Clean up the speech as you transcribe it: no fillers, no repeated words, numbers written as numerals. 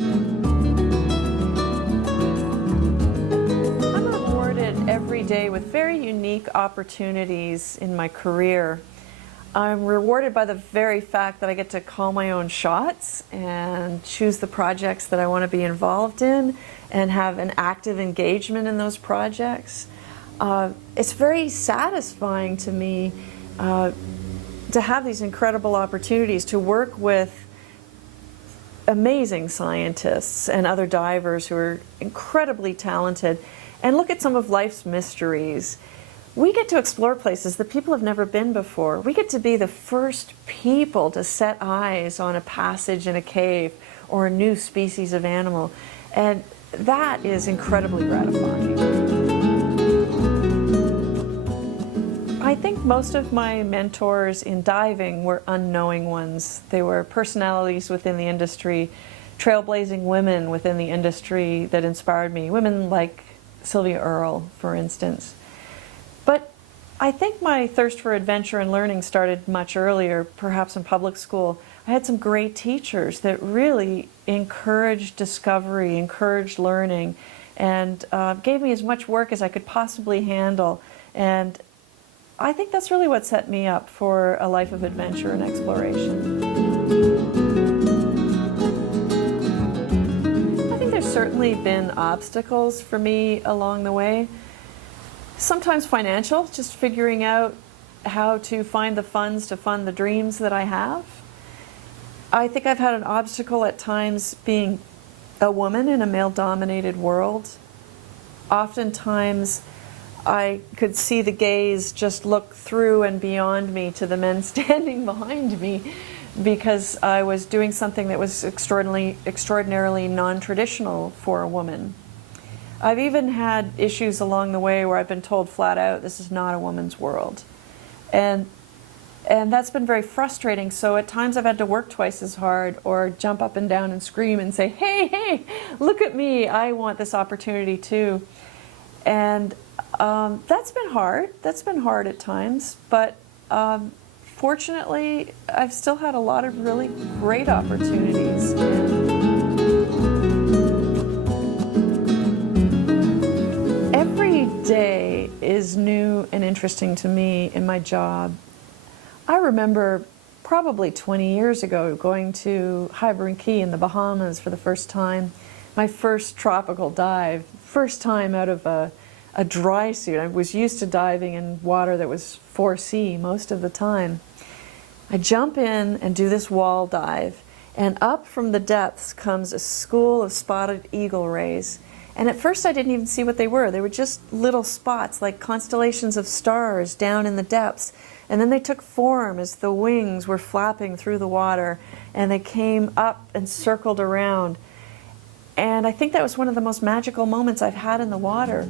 I'm rewarded every day with very unique opportunities in my career. I'm rewarded by the very fact that I get to call my own shots and choose the projects that I want to be involved in and have an active engagement in those projects. It's very satisfying to me to have these incredible opportunities to work with amazing scientists and other divers who are incredibly talented and look at some of life's mysteries. We get to explore places that people have never been before. We get to be the first people to set eyes on a passage in a cave or a new species of animal, and that is incredibly gratifying. I think most of my mentors in diving were unknowing ones. They were personalities within the industry, trailblazing women within the industry that inspired me, women like Sylvia Earle, for instance. But I think my thirst for adventure and learning started much earlier, perhaps in public school. I had some great teachers that really encouraged discovery, encouraged learning, and gave me as much work as I could possibly handle. And I think that's really what set me up for a life of adventure and exploration. I think there's certainly been obstacles for me along the way. Sometimes financial, just figuring out how to find the funds to fund the dreams that I have. I think I've had an obstacle at times being a woman in a male-dominated world. Oftentimes I could see the gaze just look through and beyond me to the men standing behind me because I was doing something that was extraordinarily non-traditional for a woman. I've even had issues along the way where I've been told flat out, this is not a woman's world. And that's been very frustrating. So at times I've had to work twice as hard or jump up and down and scream and say, hey, look at me, I want this opportunity too. And that's been hard. That's been hard at times. But fortunately, I've still had a lot of really great opportunities. Every day is new and interesting to me in my job. I remember probably 20 years ago going to Highburn Key in the Bahamas for the first time. My first tropical dive, first time out of a dry suit. I was used to diving in water that was 4C most of the time. I jump in and do this wall dive, and up from the depths comes a school of spotted eagle rays. And at first I didn't even see what they were. They were just little spots like constellations of stars down in the depths. And then they took form as the wings were flapping through the water, and they came up and circled around. And I think that was one of the most magical moments I've had in the water.